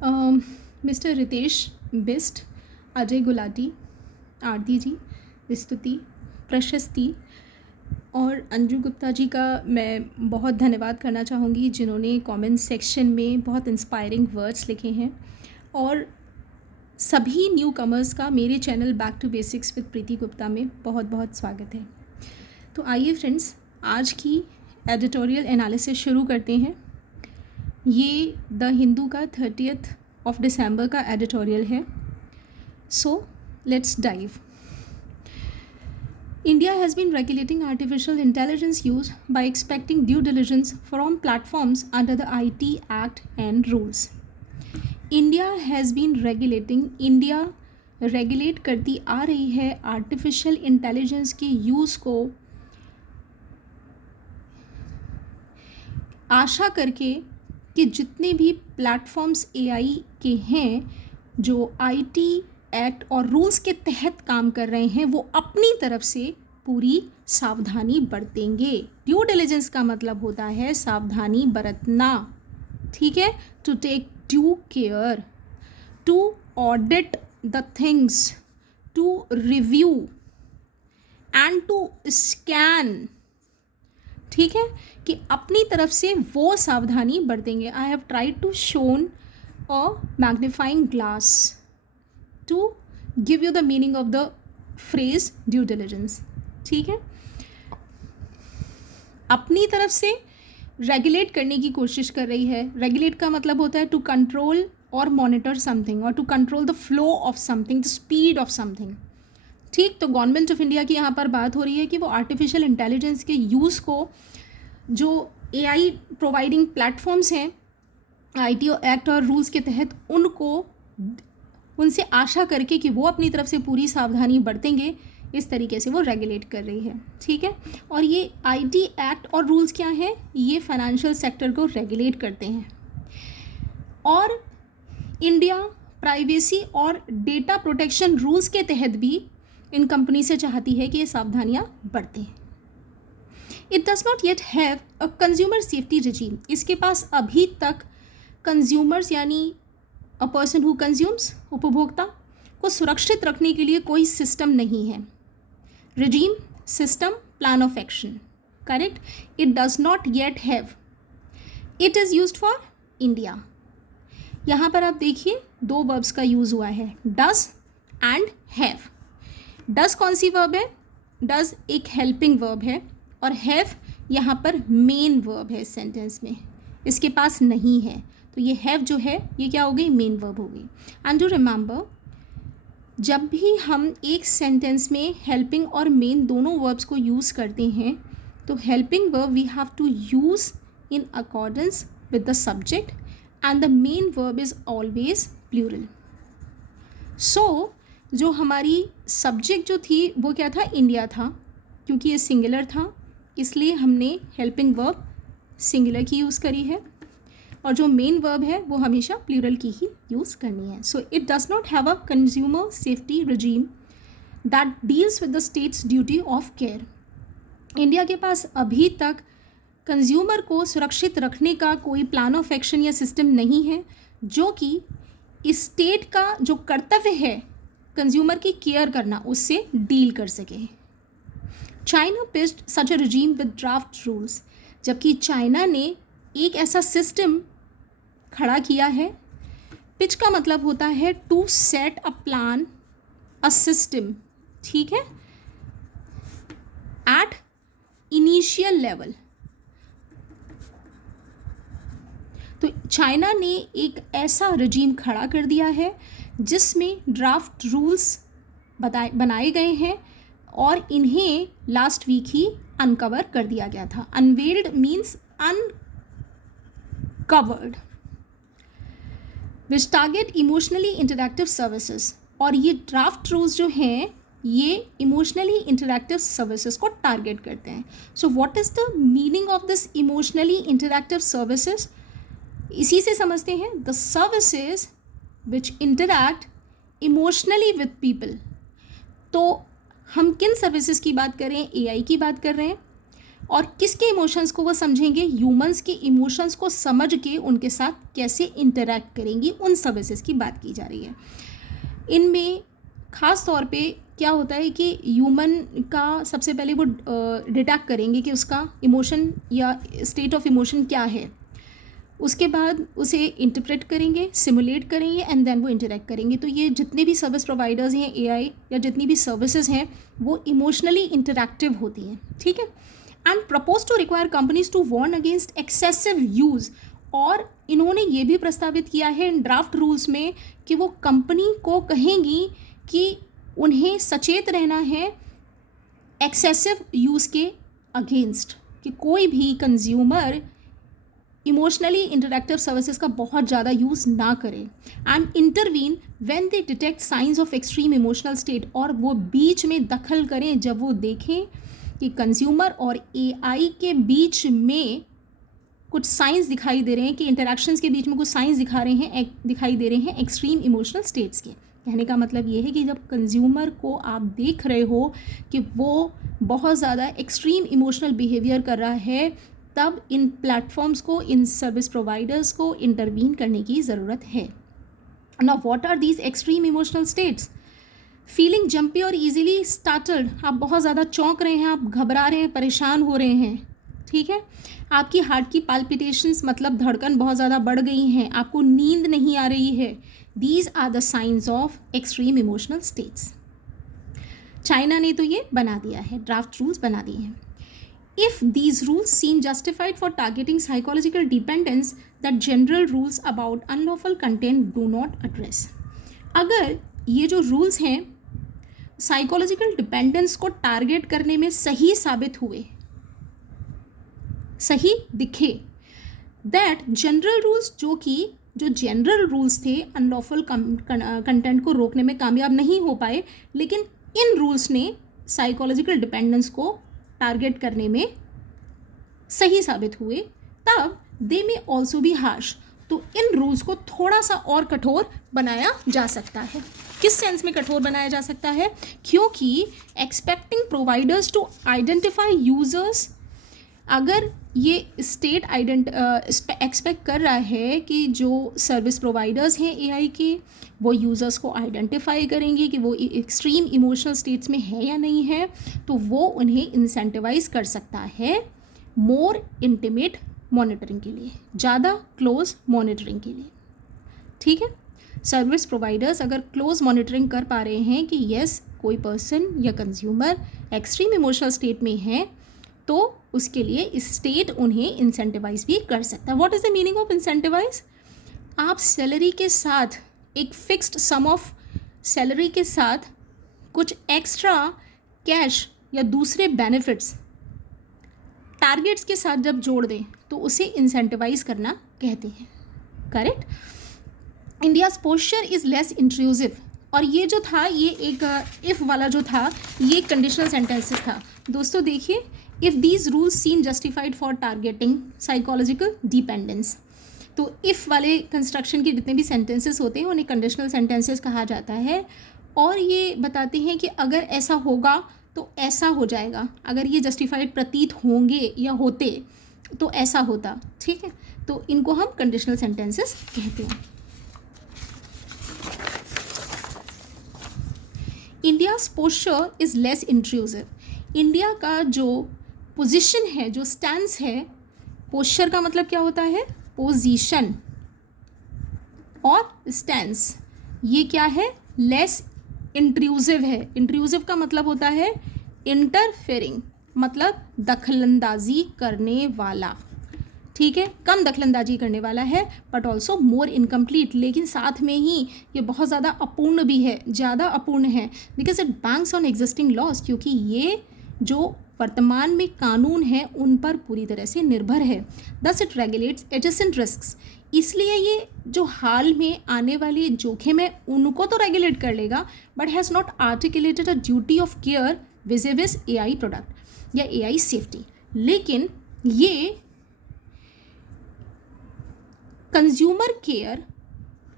Mister Ritesh Bisht, Ajay Gulati, आरती जी, स्तुति, प्रशस्ति और अंजू गुप्ता जी का मैं बहुत धन्यवाद करना चाहूँगी, जिन्होंने कमेंट सेक्शन में बहुत इंस्पायरिंग वर्ड्स लिखे हैं। और सभी न्यू कमर्स का मेरे channel back to basics with Preeti Gupta में बहुत बहुत स्वागत है। तो आइए फ्रेंड्स, आज की एडिटोरियल एनालिसिस शुरू करते हैं। ये द हिंदू का 30th of December का एडिटोरियल है। So let's dive. India has been regulating artificial intelligence use by expecting due diligence from platforms under the IT Act and rules. India has been regulating, India regulate करती आ रही है artificial intelligence के use को आशा करके कि जितने भी platforms AI के हैं जो आईटी एक्ट और रूल्स के तहत काम कर रहे हैं, वो अपनी तरफ से पूरी सावधानी बरतेंगे। ड्यू डिलिजेंस का मतलब होता है सावधानी बरतना, ठीक है। To take due care, to audit the things, to review and to scan, ठीक है, कि अपनी तरफ से वो सावधानी बरतेंगे। I have tried to shown a magnifying glass to give you the meaning of the phrase due diligence, ठीक है। अपनी तरफ से रेगुलेट करने की कोशिश कर रही है। रेगुलेट का मतलब होता है टू कंट्रोल और मॉनिटर समथिंग, और to control the flow of something, the speed of something, ठीक। तो गवर्नमेंट ऑफ इंडिया की यहाँ पर बात हो रही है कि वो आर्टिफिशियल इंटेलिजेंस के यूज़ को, जो एआई प्रोवाइडिंग प्लेटफॉर्म्स हैं आईटी एक्ट और रूल्स के तहत, उनसे आशा करके कि वो अपनी तरफ से पूरी सावधानी बरतेंगे, इस तरीके से वो रेगुलेट कर रही है, ठीक है। और ये आईटी एक्ट और रूल्स क्या हैं? ये फाइनेंशियल सेक्टर को रेगुलेट करते हैं। और इंडिया प्राइवेसी और डेटा प्रोटेक्शन रूल्स के तहत भी इन कंपनी से चाहती है कि ये सावधानियां बरतें। It does not yet have a consumer safety regime. इसके पास अभी तक कंज्यूमर्स यानी अ पर्सन हु कंज्यूम्स, उपभोक्ता को सुरक्षित रखने के लिए कोई सिस्टम नहीं है। Regime, system, plan of action, correct. It does not yet have. It is used for India. यहाँ पर आप देखिए दो वर्ब्स का यूज़ हुआ है, डज एंड हैव। डज कौन सी वर्ब है? डज एक हेल्पिंग वर्ब है और हैव यहाँ पर मेन वर्ब है इस सेंटेंस में, इसके पास नहीं है। तो ये हैव जो है ये क्या हो गई? मेन वर्ब हो गई। एंड टू रिमेंबर, जब भी हम एक सेंटेंस में हेल्पिंग और मेन दोनों वर्ब्स को यूज़ करते हैं तो helping verb we have to use in accordance with the subject and the main verb is always plural. So जो हमारी सब्जेक्ट जो थी वो क्या था? इंडिया था। क्योंकि ये सिंगुलर था इसलिए हमने हेल्पिंग वर्ब सिंगुलर की यूज़ करी है, और जो मेन वर्ब है वो हमेशा प्लूरल की ही यूज़ करनी है। So it does not have a consumer safety regime that deals with the states duty of care. India के पास अभी तक कंज्यूमर को सुरक्षित रखने का कोई प्लान ऑफ एक्शन या सिस्टम नहीं है जो कि स्टेट का जो कर्तव्य है कंज्यूमर की केयर करना, उससे डील कर सके। China pitched such a regime with draft rules. जबकि चाइना ने एक ऐसा सिस्टम खड़ा किया है। पिच का मतलब होता है to set a plan, a system, ठीक है, एट इनिशियल लेवल। तो चाइना ने एक ऐसा रिजीम खड़ा कर दिया है जिसमें ड्राफ्ट रूल्स बनाए गए हैं और इन्हें लास्ट वीक ही अनकवर कर दिया गया था। अनवेल्ड मीन्स अनकवर्ड, विच टारगेट इमोशनली इंटरैक्टिव सर्विसेज। और ये ड्राफ्ट रूल्स जो हैं ये इमोशनली इंटरैक्टिव सर्विसेज को टारगेट करते हैं। So what is the meaning of this emotionally interactive services? इसी से समझते हैं, the services which interact emotionally with people. तो हम किन सर्विसेज की बात कर रहे हैं? एआई की बात कर रहे हैं। और किसके इमोशंस को वो समझेंगे, ह्यूमंस के इमोशंस को समझ के उनके साथ कैसे इंटरैक्ट करेंगी, उन सर्विसेज की बात की जा रही है। इनमें ख़ास तौर पे क्या होता है कि ह्यूमन का सबसे पहले वो डिटेक्ट करेंगे कि उसका इमोशन या स्टेट ऑफ इमोशन क्या है, उसके बाद उसे इंटरप्रेट करेंगे, सिमुलेट करेंगे एंड देन वो इंटरेक्ट करेंगे। तो ये जितने भी सर्विस प्रोवाइडर्स हैं एआई या जितनी भी सर्विसेज हैं वो इमोशनली इंटरैक्टिव होती हैं, ठीक है। And propose to require companies to warn against excessive use, और इन्होंने ये भी प्रस्तावित किया है इन ड्राफ्ट रूल्स में कि वो कंपनी को कहेंगी कि उन्हें सचेत रहना है एक्सेसिव यूज़ के अगेंस्ट, कि कोई भी कंज्यूमर इमोशनली इंटरैक्टिव सर्विसेज का बहुत ज़्यादा यूज़ ना करें। And intervene when they detect science of extreme emotional state, और वो बीच में दखल करें जब वो देखें कि कंज्यूमर और एआई के बीच में कुछ साइंस दिखाई दे रहे हैं, कि इंटरैक्शंस के बीच में कुछ साइंस दिखाई दे रहे हैं एक्सट्रीम इमोशनल स्टेट्स के। कहने का मतलब ये है कि जब कंज्यूमर को आप देख रहे हो कि वो बहुत ज़्यादा एक्सट्रीम इमोशनल बिहेवियर कर रहा है, तब इन प्लेटफॉर्म्स को, इन सर्विस प्रोवाइडर्स को इंटरवीन करने की ज़रूरत है। Now what are these extreme emotional states? Feeling jumpy और ईजिली स्टार्टल्ड, आप बहुत ज़्यादा चौंक रहे हैं, आप घबरा रहे हैं, परेशान हो रहे हैं, ठीक है। आपकी हार्ट की पाल्पिटेशंस मतलब धड़कन बहुत ज़्यादा बढ़ गई हैं, आपको नींद नहीं आ रही है। These are the science of extreme emotional states. China ने तो ये बना दिया है, ड्राफ्ट रूल्स बना दिए हैं। If these rules seem justified for targeting psychological dependence that general rules about unlawful content do not address, अगर ये जो रूल्स हैं साइकोलॉजिकल डिपेंडेंस को टारगेट करने में सही साबित हुए, सही दिखे, दैट जनरल रूल्स, जो जनरल रूल्स थे अनलॉफुल कंटेंट को रोकने में कामयाब नहीं हो पाए, लेकिन इन रूल्स ने साइकोलॉजिकल डिपेंडेंस को टारगेट करने में सही साबित हुए, तब दे में ऑल्सो बी हार्श, तो इन रूल्स को थोड़ा सा और कठोर बनाया जा सकता है। किस सेंस में कठोर बनाया जा सकता है? क्योंकि expecting providers to identify users, अगर ये स्टेट एक्सपेक्ट कर रहा है कि जो सर्विस प्रोवाइडर्स हैं एआई के, वो यूज़र्स को आइडेंटिफाई करेंगे कि वो एक्सट्रीम इमोशनल स्टेट्स में है या नहीं है, तो वो उन्हें इंसेंटिवाइज कर सकता है मोर इंटीमेट मॉनिटरिंग के लिए, ज़्यादा क्लोज मॉनिटरिंग के लिए, ठीक है। सर्विस प्रोवाइडर्स अगर क्लोज मॉनिटरिंग कर पा रहे हैं कि येस कोई पर्सन या कंज्यूमर एक्सट्रीम इमोशनल स्टेट में है, तो उसके लिए इस स्टेट उन्हें इंसेंटिवाइज भी कर सकता है। What is the meaning of incentivise? आप सैलरी के साथ, एक फिक्स्ड सम ऑफ सैलरी के साथ कुछ एक्स्ट्रा कैश या दूसरे बेनिफिट्स टारगेट्स के साथ जब जोड़ दें तो उसे इंसेंटिवाइज करना कहते हैं, correct. India's posture is less intrusive, और ये जो था ये एक इफ़ वाला जो था ये कंडीशनल सेंटेंसेस था। दोस्तों देखिए, if these rules seem justified for targeting psychological dependence, तो इफ़ वाले कंस्ट्रक्शन के जितने भी सेंटेंसेस होते हैं उन्हें कंडीशनल सेंटेंसेस कहा जाता है, और ये बताते हैं कि अगर ऐसा होगा तो ऐसा हो जाएगा, अगर ये जस्टिफाइड प्रतीत होंगे या होते तो ऐसा होता, ठीक है। तो इनको हम कंडीशनल सेंटेंसेस कहते हैं। India's posture is less intrusive, India का जो पोजीशन है, जो स्टैंस है, पोस्चर का मतलब क्या होता है? पोजीशन, और स्टैंस ये क्या है? लेस इंट्रूसिव है। इंट्रूसिव का मतलब होता है इंटरफेयरिंग, मतलब दखलंदाजी करने वाला, ठीक है, कम दखलंदाजी करने वाला है, बट ऑल्सो मोर इनकम्प्लीट, लेकिन साथ में ही ये बहुत ज़्यादा अपूर्ण भी है, ज़्यादा अपूर्ण है, because it banks on existing laws, क्योंकि ये जो वर्तमान में कानून है उन पर पूरी तरह से निर्भर है। Thus it regulates adjacent risks, इसलिए ये जो हाल में आने वाले जोखिम है उनको तो रेगुलेट कर लेगा, but has not articulated a duty of care vis-a-vis AI product या एआई सेफ्टी। लेकिन ये कंज्यूमर केयर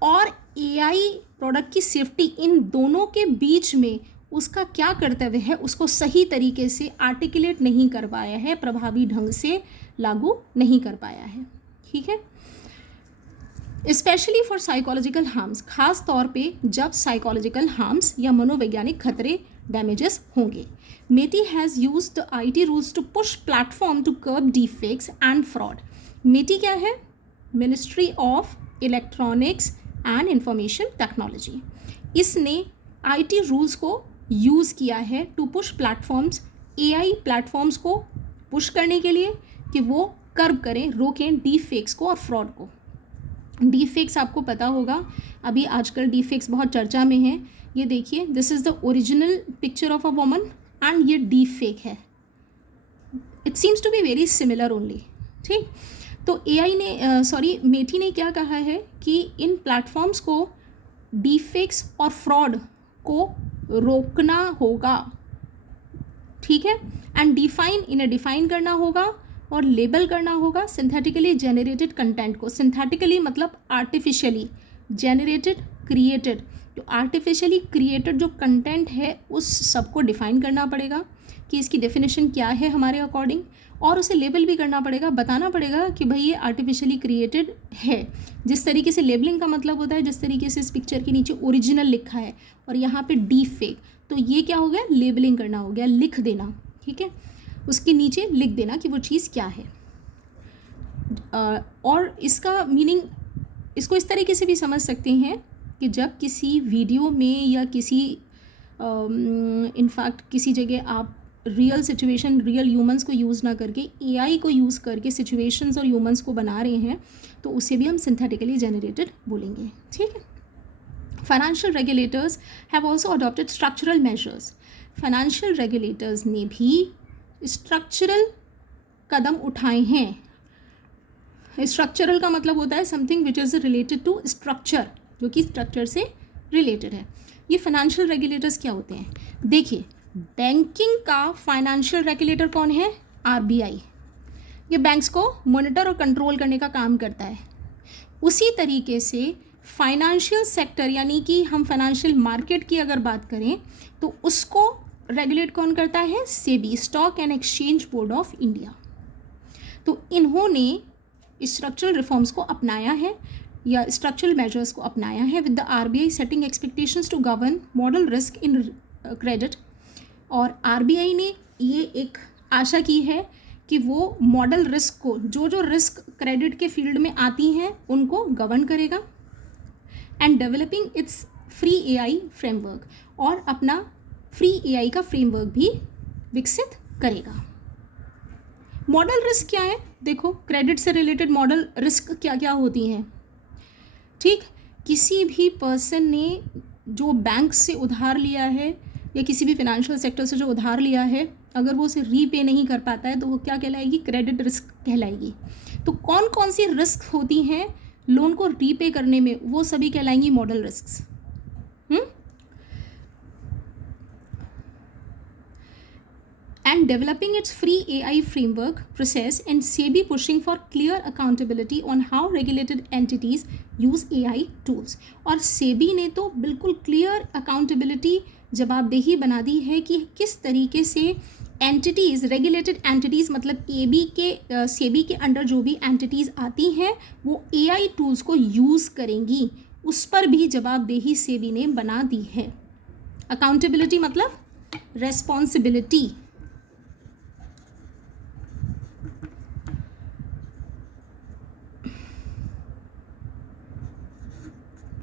और एआई प्रोडक्ट की सेफ्टी, इन दोनों के बीच में उसका क्या कर्तव्य है उसको सही तरीके से आर्टिकुलेट नहीं कर पाया है, प्रभावी ढंग से लागू नहीं कर पाया है। ठीक है, स्पेशली फॉर साइकोलॉजिकल हार्म्स, खास तौर पे जब साइकोलॉजिकल हार्म्स या मनोवैज्ञानिक खतरे डैमेजेस होंगे। MeitY has used the IT rules to push platform to curb deepfakes and fraud. MeitY क्या है? Ministry of electronics and information technology. इसने IT रूल्स को यूज़ किया है to push platforms, AI platforms को पुश करने के लिए कि वो कर्ब करें, रोकें डीफेक्स को और फ्रॉड को। डीफेक्स आपको पता होगा, अभी आजकल डीफेक्स बहुत चर्चा में हैं। ये देखिए, this is the original picture of a woman and ये डीफेक है। It seems to be very similar only. ठीक, तो AI ने मेटी ने क्या कहा है कि इन प्लेटफॉर्म्स को डीफेक्स और फ्रॉड को रोकना होगा। ठीक है, एंड इन्हें डिफाइन करना होगा और लेबल करना होगा सिंथेटिकली जेनरेटेड कंटेंट को। सिंथेटिकली मतलब आर्टिफिशियली, जेनरेटेड क्रिएटेड, तो आर्टिफिशियली क्रिएटेड जो कंटेंट है उस सबको डिफाइन करना पड़ेगा कि इसकी डेफिनेशन क्या है हमारे अकॉर्डिंग, और उसे लेबल भी करना पड़ेगा, बताना पड़ेगा कि भाई ये आर्टिफिशियली क्रिएटेड है। जिस तरीके से लेबलिंग का मतलब होता है, जिस तरीके से इस पिक्चर के नीचे ओरिजिनल लिखा है और यहाँ पे डीफेक, तो ये क्या हो गया? लेबलिंग करना हो गया, लिख देना। ठीक है, उसके नीचे लिख देना कि वो चीज़ क्या है। और इसका मीनिंग, इसको इस तरीके से भी समझ सकते हैं कि जब किसी वीडियो में या किसी इनफैक्ट किसी जगह आप रियल सिचुएशन, रियल ह्यूमंस को यूज़ ना करके AI को यूज़ करके सिचुएशंस और ह्यूमंस को बना रहे हैं, तो उसे भी हम सिंथेटिकली जेनरेटेड बोलेंगे। ठीक है, financial regulators have also adopted structural measures. Financial regulators ने भी स्ट्रक्चरल कदम उठाए हैं। स्ट्रक्चरल का मतलब होता है something which is related to structure, जो कि स्ट्रक्चर से रिलेटेड है। ये फाइनेंशियल रेगुलेटर्स क्या होते हैं? देखिए, बैंकिंग का फाइनेंशियल रेगुलेटर कौन है? RBI। ये बैंक्स को मॉनिटर और कंट्रोल करने का काम करता है। उसी तरीके से फाइनेंशियल सेक्टर, यानी कि हम फाइनेंशियल मार्केट की अगर बात करें तो उसको रेगुलेट कौन करता है? SEBI, stock and exchange board of India. तो इन्होंने स्ट्रक्चरल रिफॉर्म्स को अपनाया है या स्ट्रक्चरल मेजर्स को अपनाया है with the RBI setting expectations to govern model risk in credit. और RBI ने ये एक आशा की है कि वो मॉडल रिस्क को, जो जो रिस्क क्रेडिट के फील्ड में आती हैं उनको गवर्न करेगा, and developing it's free AI framework, और अपना फ्री AI का फ्रेमवर्क भी विकसित करेगा। मॉडल रिस्क क्या है? देखो, क्रेडिट से रिलेटेड मॉडल रिस्क क्या क्या होती हैं। ठीक, किसी भी पर्सन ने जो बैंक से उधार लिया है या किसी भी फाइनेंशियल सेक्टर से जो उधार लिया है, अगर वो उसे रीपे नहीं कर पाता है तो वो क्या कहलाएगी? क्रेडिट रिस्क कहलाएगी। तो कौन कौन सी रिस्क होती हैं लोन को रीपे करने में? वो सभी कहलाएंगी model risk. And developing its free AI framework process, and SEBI pushing for clear accountability on how regulated entities use AI tools। और SEBI ने तो बिल्कुल clear accountability, जवाबदेही बना दी है कि किस तरीके से एंटिटीज़, रेगुलेटेड एंटिटीज़ मतलब SEBI के अंडर जो भी एंटिटीज़ आती हैं वो AI टूल्स को यूज़ करेंगी, उस पर भी जवाबदेही SEBI ने बना दी है। अकाउंटेबिलिटी मतलब रेस्पॉन्सिबिलिटी।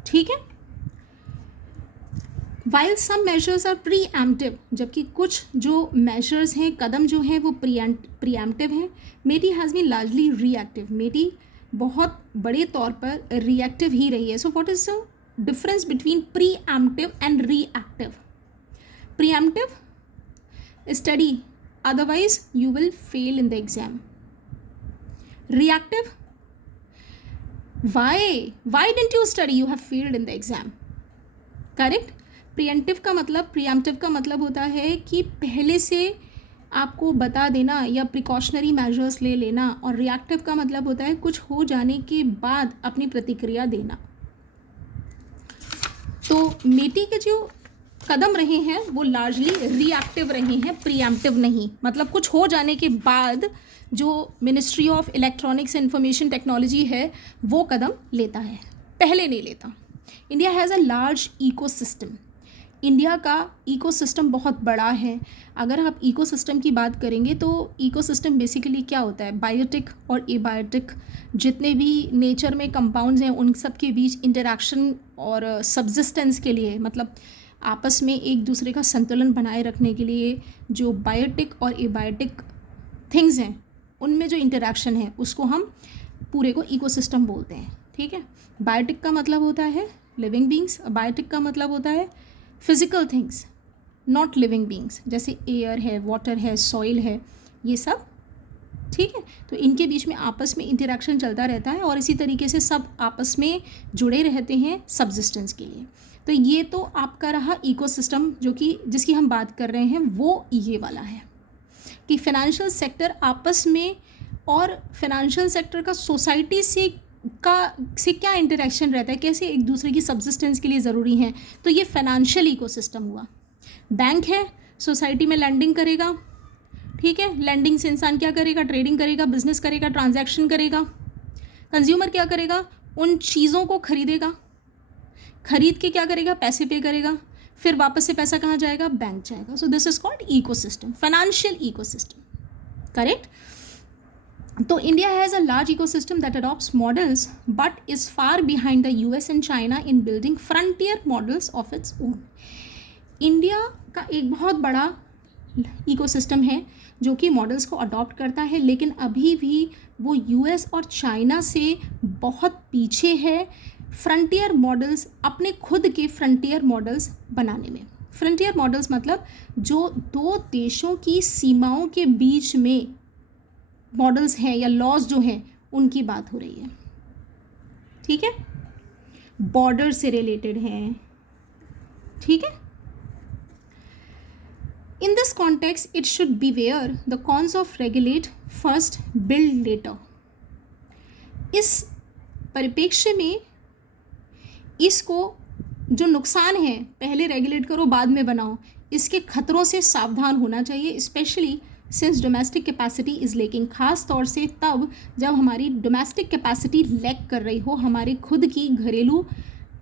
ठीक है, while some measures are preemptive, जबकि कुछ जो मेजर्स हैं, कदम जो हैं वो प्रीएम्प्टिव हैं। मेटी हैज़ बीन लार्जली रिएक्टिव, मेटी बहुत बड़े तौर पर रिएक्टिव ही रही है। So what is the difference between pre-emptive and reactive? Pre-emptive, study otherwise you will fail in the exam. Reactive, why didn't you study, you have failed in the exam, correct। Pre-emptive का मतलब होता है कि पहले से आपको बता देना या प्रिकॉशनरी मेजर्स ले लेना, और रिएक्टिव का मतलब होता है कुछ हो जाने के बाद अपनी प्रतिक्रिया देना। तो मेटी के जो कदम रहे हैं वो लार्जली रिएक्टिव रहे हैं, प्रीएम्प्टिव नहीं। मतलब कुछ हो जाने के बाद जो ministry of electronics and information technology है वो कदम लेता है, पहले नहीं लेता। India has a large ecosystem. India का इकोसिस्टम बहुत बड़ा है। अगर आप इकोसिस्टम की बात करेंगे तो इकोसिस्टम बेसिकली क्या होता है, बायोटिक और एबायोटिक जितने भी नेचर में कंपाउंड्स हैं उन सब के बीच इंटरेक्शन और सब्सिस्टेंस के लिए, मतलब आपस में एक दूसरे का संतुलन बनाए रखने के लिए जो बायोटिक और एबायोटिक थिंग्स हैं उनमें जो इंटरेक्शन है उसको हम पूरे को इकोसिस्टम बोलते हैं। ठीक है, बायोटिक का मतलब होता है लिविंग बींग्स, बायोटिक का मतलब होता है physical things not living beings, जैसे एयर है, वाटर है, सॉइल है, ये सब। ठीक है, तो इनके बीच में आपस में इंटरेक्शन चलता रहता है और इसी तरीके से सब आपस में जुड़े रहते हैं सब्सिस्टेंस के लिए। तो ये तो आपका रहा इकोसिस्टम, जो कि जिसकी हम बात कर रहे हैं वो ये वाला है कि फाइनेंशियल सेक्टर आपस में और फाइनेंशियल सेक्टर का सोसाइटी से क्या इंटरेक्शन रहता है, कैसे एक दूसरे की सब्सिस्टेंस के लिए ज़रूरी हैं। तो ये फाइनेंशियल इकोसिस्टम हुआ। बैंक है, सोसाइटी में लैंडिंग करेगा। ठीक है, लैंडिंग से इंसान क्या करेगा, ट्रेडिंग करेगा, बिजनेस करेगा, ट्रांजैक्शन करेगा। कंज्यूमर क्या करेगा, उन चीज़ों को खरीदेगा, खरीद के क्या करेगा, पैसे पे करेगा, फिर वापस से पैसा कहाँ जाएगा, बैंक जाएगा। So this is called ecosystem, financial ecosystem. Correct. तो India has a large ecosystem that adopts models but is far behind the US and China in building frontier models of its own. India का एक बहुत बड़ा ecosystem है जो कि models को adopt करता है, लेकिन अभी भी वो यूएस और चाइना से बहुत पीछे है फ्रंटियर मॉडल्स, अपने खुद के फ्रंटियर मॉडल्स बनाने में। फ्रंटियर मॉडल्स मतलब जो दो देशों की सीमाओं के बीच में मॉडल्स हैं या लॉज जो हैं उनकी बात हो रही है। ठीक है, बॉर्डर से रिलेटेड हैं। ठीक है, in this context it should beware the cons of regulate first build later. इस परिप्रेक्ष्य में इसको जो नुकसान है, पहले रेगुलेट करो बाद में बनाओ, इसके खतरों से सावधान होना चाहिए। Specially since domestic capacity is lacking, ख़ास तौर से तब जब हमारी डोमेस्टिक कैपेसिटी लैक कर रही हो, हमारे खुद की घरेलू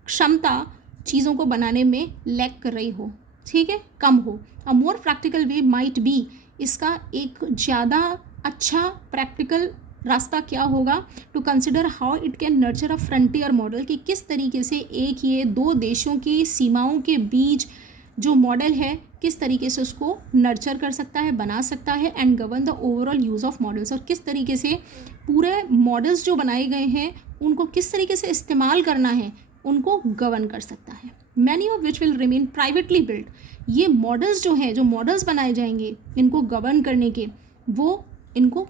क्षमता चीज़ों को बनाने में लैक कर रही हो। ठीक है, कम हो। A more practical way might be, इसका एक ज़्यादा अच्छा प्रैक्टिकल रास्ता क्या होगा, to consider how it can nurture a frontier model, कि किस तरीके से एक ये दो देशों की सीमाओं के बीच जो मॉडल है किस तरीके से उसको नर्चर कर सकता है, बना सकता है, and govern the overall use of models, और किस तरीके से पूरे मॉडल्स जो बनाए गए हैं उनको किस तरीके से इस्तेमाल करना है, उनको गवर्न कर सकता है। Many of which will remain privately build. ये मॉडल्स जो हैं, जो मॉडल्स बनाए जाएंगे इनको गवर्न करने के, वो इनको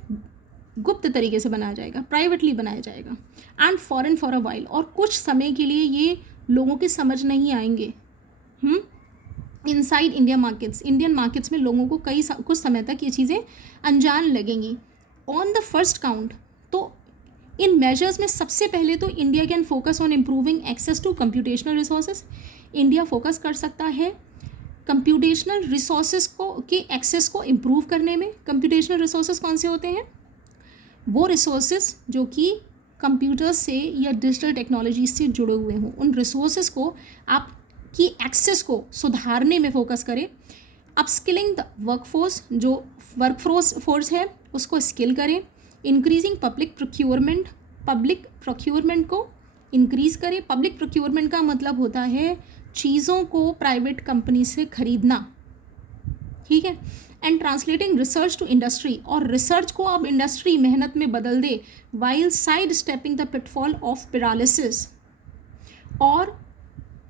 गुप्त तरीके से बनाया जाएगा, प्राइवेटली बनाया जाएगा। And foreign for a while, और कुछ समय के लिए ये लोगों की समझ नहीं आएंगे। Inside India markets, Indian markets में लोगों को कुछ समय तक ये चीज़ें अनजान लगेंगी। ऑन द फर्स्ट काउंट, तो इन मेजर्स में सबसे पहले तो India can focus on improving access to computational resources. India focus कर सकता है कंप्यूटेशनल रिसोर्सेज को के एक्सेस को इम्प्रूव करने में। कंप्यूटेशनल रिसोर्सेज कौन से होते हैं, वो रिसोर्सेज जो कि कंप्यूटर्स से या डिजिटल टेक्नोलॉजी से जुड़े हुए हों, उन रिसोर्सेज को आप की एक्सेस को सुधारने में फोकस करें। अपस्किलिंग द वर्कफोर्स, जो वर्कफोर्स है उसको स्किल करें। इंक्रीजिंग पब्लिक प्रोक्योरमेंट को इंक्रीज़ करें। पब्लिक प्रोक्योरमेंट का मतलब होता है चीज़ों को प्राइवेट कंपनी से खरीदना। ठीक है, and translating research to industry, और रिसर्च को अब इंडस्ट्री मेहनत में बदल दे, while sidestepping the pitfall of paralysis, और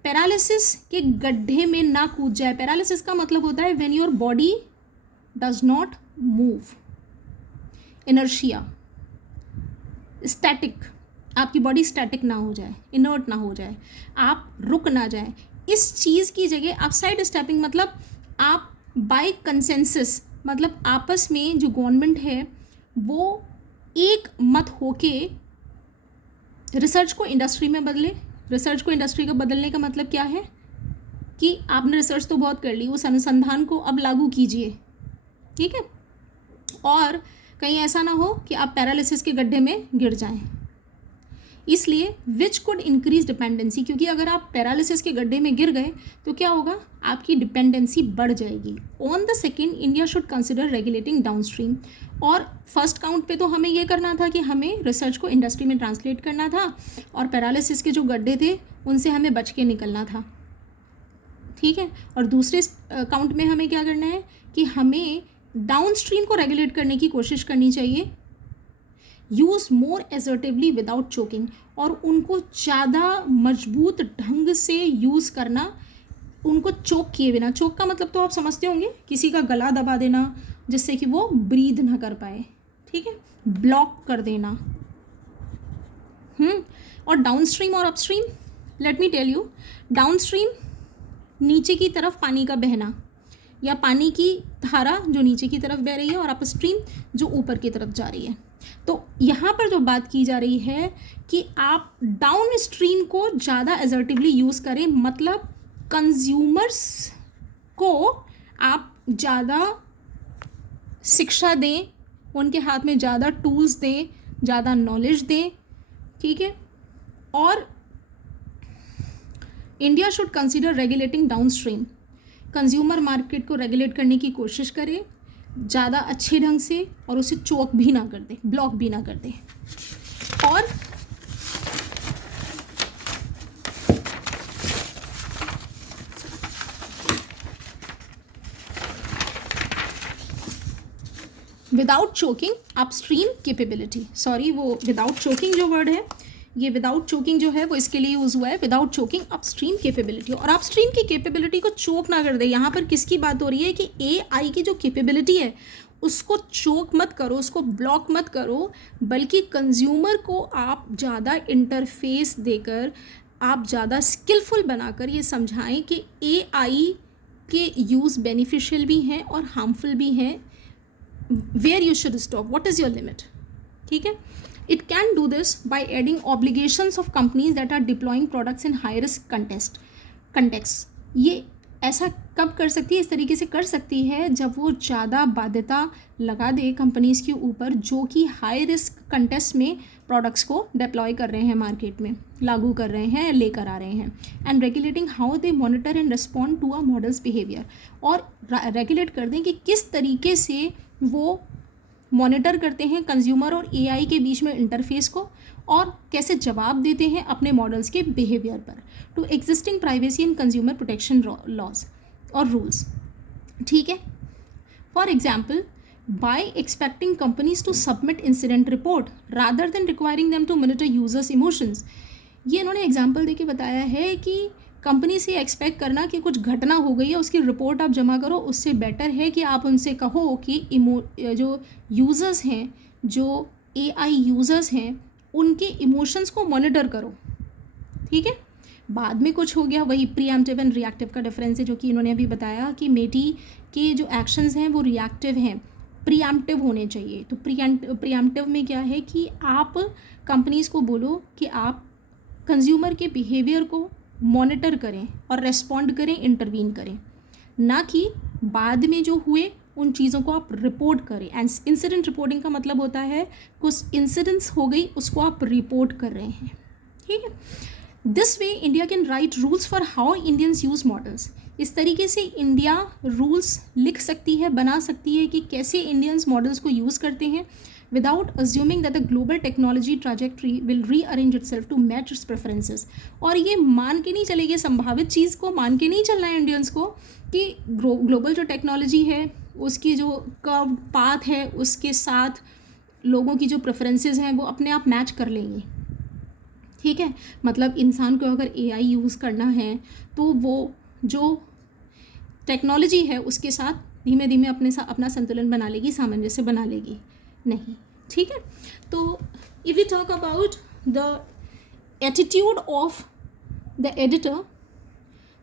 पैरालिसिस के गड्ढे में ना कूद जाए। पैरालिसिस का मतलब होता है when your body does not move, inertia, static, आपकी बॉडी स्टैटिक ना हो जाए, इनर्ट ना हो जाए, आप रुक ना जाए। इस चीज़ की जगह आप साइड स्टेपिंग, मतलब आप बाय कंसेंसस, मतलब आपस में जो गवर्नमेंट है वो एक मत होके रिसर्च को इंडस्ट्री में बदले। रिसर्च को इंडस्ट्री को बदलने का मतलब क्या है, कि आपने रिसर्च तो बहुत कर ली, उस अनुसंधान को अब लागू कीजिए, ठीक है, और कहीं ऐसा ना हो कि आप पैरालिसिस के गड्ढे में गिर जाएं। इसलिए विच कुड इंक्रीज डिपेंडेंसी, क्योंकि अगर आप पैरालिसिस के गड्ढे में गिर गए तो क्या होगा, आपकी डिपेंडेंसी बढ़ जाएगी। On the second, India should consider regulating downstream. और फर्स्ट काउंट पे तो हमें ये करना था कि हमें रिसर्च को इंडस्ट्री में ट्रांसलेट करना था, और पैरालिसिस के जो गड्ढे थे उनसे हमें बच के निकलना था, ठीक है। और दूसरे काउंट में हमें क्या करना है कि हमें डाउनस्ट्रीम को रेगुलेट करने की कोशिश करनी चाहिए, यूज़ मोर एसर्टिवली विदाउट चोकिंग, और उनको ज़्यादा मजबूत ढंग से यूज़ करना, उनको चोक किए बिना। चोक का मतलब तो आप समझते होंगे, किसी का गला दबा देना जिससे कि वो ब्रीद ना कर पाए, ठीक है, ब्लॉक कर देना। और डाउनस्ट्रीम और upstream, let me tell you, downstream नीचे की तरफ पानी का बहना, या पानी की धारा जो नीचे की तरफ बह रही है, और अपस्ट्रीम जो ऊपर की तरफ जा रही है। तो यहाँ पर जो बात की जा रही है कि आप डाउन स्ट्रीम को ज़्यादा एसर्टिवली यूज़ करें, मतलब कंज्यूमर्स को आप ज़्यादा शिक्षा दें, उनके हाथ में ज़्यादा टूल्स दें, ज़्यादा नॉलेज दें, ठीक है। और India should consider regulating downstream, consumer market को रेगुलेट करने की कोशिश करें ज़्यादा अच्छे ढंग से, और उसे चोक भी ना कर दे, ब्लॉक भी ना कर दे। और without choking upstream capability, sorry वो विदाउट चोकिंग जो वर्ड है, ये विदाउट चोकिंग जो है वो इसके लिए यूज़ हुआ है, विदाउट चोकिंग अपस्ट्रीम कैपेबिलिटी। और अपस्ट्रीम की कैपेबिलिटी को चोक ना कर दे। यहाँ पर किसकी बात हो रही है कि एआई की जो कैपेबिलिटी है उसको चोक मत करो, उसको ब्लॉक मत करो, बल्कि कंज्यूमर को आप ज़्यादा इंटरफेस देकर, आप ज़्यादा स्किलफुल बनाकर ये समझाएं कि एआई के यूज़ बेनिफिशियल भी हैं और हार्मफुल भी हैं, where you should stop, what is your limit, ठीक है। It can do this by adding obligations of companies that are deploying products in high risk context. ये ऐसा कब कर सकती है, इस तरीके से कर सकती है जब वो ज़्यादा बाध्यता लगा दे कंपनीज़ के ऊपर जो कि हाई रिस्क कंटेस्ट में प्रोडक्ट्स को डिप्लॉय कर रहे हैं, मार्केट में लागू कर रहे हैं, लेकर आ रहे हैं। And regulating how they monitor and respond to a model's behaviour, और रेगुलेट कर दें कि किस तरीके से वो मॉनिटर करते हैं कंज्यूमर और एआई के बीच में इंटरफेस को, और कैसे जवाब देते हैं अपने मॉडल्स के बिहेवियर पर, to existing privacy and consumer protection laws और रूल्स, ठीक है। For example, by expecting companies to submit incident report rather than requiring them to monitor users emotions. ये इन्होंने एग्जाम्पल देके बताया है कि कंपनी से एक्सपेक्ट करना कि कुछ घटना हो गई है, उसकी रिपोर्ट आप जमा करो, उससे बेटर है कि आप उनसे कहो कि जो यूज़र्स हैं, जो एआई यूज़र्स हैं, उनके इमोशंस को मॉनिटर करो, ठीक है। बाद में कुछ हो गया, वही प्रीएम्प्टिव एंड रिएक्टिव का डिफरेंस है, जो कि इन्होंने अभी बताया कि मेटी के जो एक्शंस हैं वो रिएक्टिव हैं, प्रीएम्प्टिव होने चाहिए। तो प्रीएम्प्टिव में क्या है कि आप कंपनीज़ को बोलो कि आप कंज्यूमर के बिहेवियर को मॉनिटर करें और रेस्पॉन्ड करें, इंटरवीन करें, ना कि बाद में जो हुए उन चीज़ों को आप रिपोर्ट करें। एंड इंसिडेंट रिपोर्टिंग का मतलब होता है कुछ इंसिडेंट्स हो गई, उसको आप रिपोर्ट कर रहे हैं, ठीक है। This way India can write rules for how Indians use models. इस तरीके से इंडिया रूल्स लिख सकती है, बना सकती है कि कैसे इंडियंस मॉडल्स को यूज़ करते हैं, without assuming that the global technology trajectory will rearrange itself to match its preferences। और ये मान के नहीं चलेगी, संभावित चीज़ को मान के नहीं चलना है इंडियंस को कि ग्लोबल जो टेक्नोलॉजी है उसकी जो कर्व पाथ है उसके साथ लोगों की जो प्रेफरेंसेस हैं वो अपने आप मैच कर लेंगी, ठीक है। मतलब इंसान को अगर एआई यूज़ करना है तो वो जो टेक्नोलॉजी है उसके साथ धीमे धीमे अपना संतुलन बना लेगी, सामंजस्य बना लेगी नहीं, ठीक है। तो if you talk about the attitude of the editor,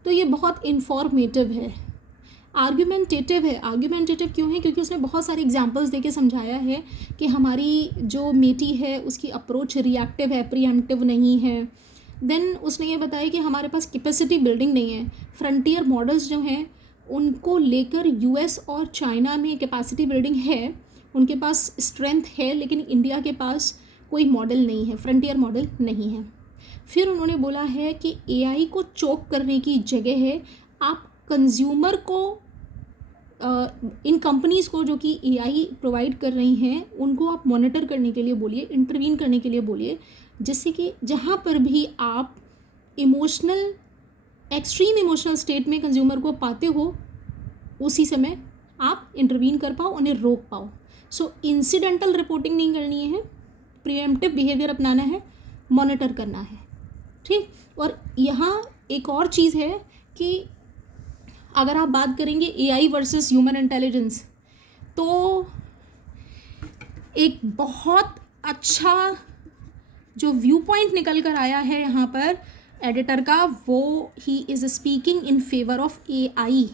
तो ये बहुत इंफॉर्मेटिव है, आर्ग्यूमेंटेटिव है। आर्ग्यूमेंटेटिव क्यों है? क्योंकि उसने बहुत सारे एग्जांपल्स देके समझाया है कि हमारी जो मेटी है उसकी अप्रोच रिएक्टिव है, प्रीएम्प्टिव नहीं है। देन उसने ये बताया कि हमारे पास कैपेसिटी बिल्डिंग नहीं है, फ्रंटियर मॉडल्स जो हैं उनको लेकर यूएस और चाइना में कैपेसिटी बिल्डिंग है, उनके पास स्ट्रेंथ है, लेकिन इंडिया के पास कोई मॉडल नहीं है, फ्रंटियर मॉडल नहीं है। फिर उन्होंने बोला है कि एआई को चोक करने की जगह है आप कंज्यूमर को इन कंपनीज़ को जो कि एआई प्रोवाइड कर रही हैं उनको आप मॉनिटर करने के लिए बोलिए, इंटरवीन करने के लिए बोलिए, जिससे कि जहाँ पर भी आप इमोशनल एक्सट्रीम इमोशनल स्टेट में कंज्यूमर को पाते हो उसी समय आप इंटरवीन कर पाओ, उन्हें रोक पाओ। सो इंसिडेंटल रिपोर्टिंग नहीं करनी है, प्रिएम्प्टिव बिहेवियर अपनाना है, मॉनिटर करना है, ठीक। और यहाँ एक और चीज़ है कि अगर आप बात करेंगे एआई वर्सेस ह्यूमन इंटेलिजेंस, तो एक बहुत अच्छा जो व्यू पॉइंट निकल कर आया है यहाँ पर एडिटर का, वो he is speaking in favour of AI,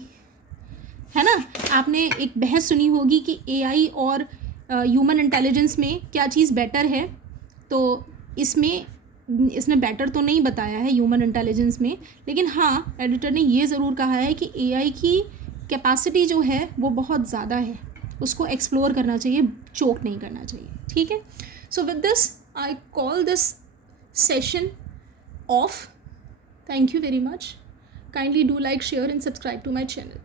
है ना। आपने एक बहस सुनी होगी कि एआई और ह्यूमन इंटेलिजेंस में क्या चीज़ बेटर है, तो इसने बेटर तो नहीं बताया है ह्यूमन इंटेलिजेंस में, लेकिन हाँ एडिटर ने ये ज़रूर कहा है कि एआई की कैपेसिटी जो है वो बहुत ज़्यादा है, उसको एक्सप्लोर करना चाहिए, चोक नहीं करना चाहिए, ठीक है। So with this I call this session of. Thank you very much. Kindly do like, share and subscribe to my channel.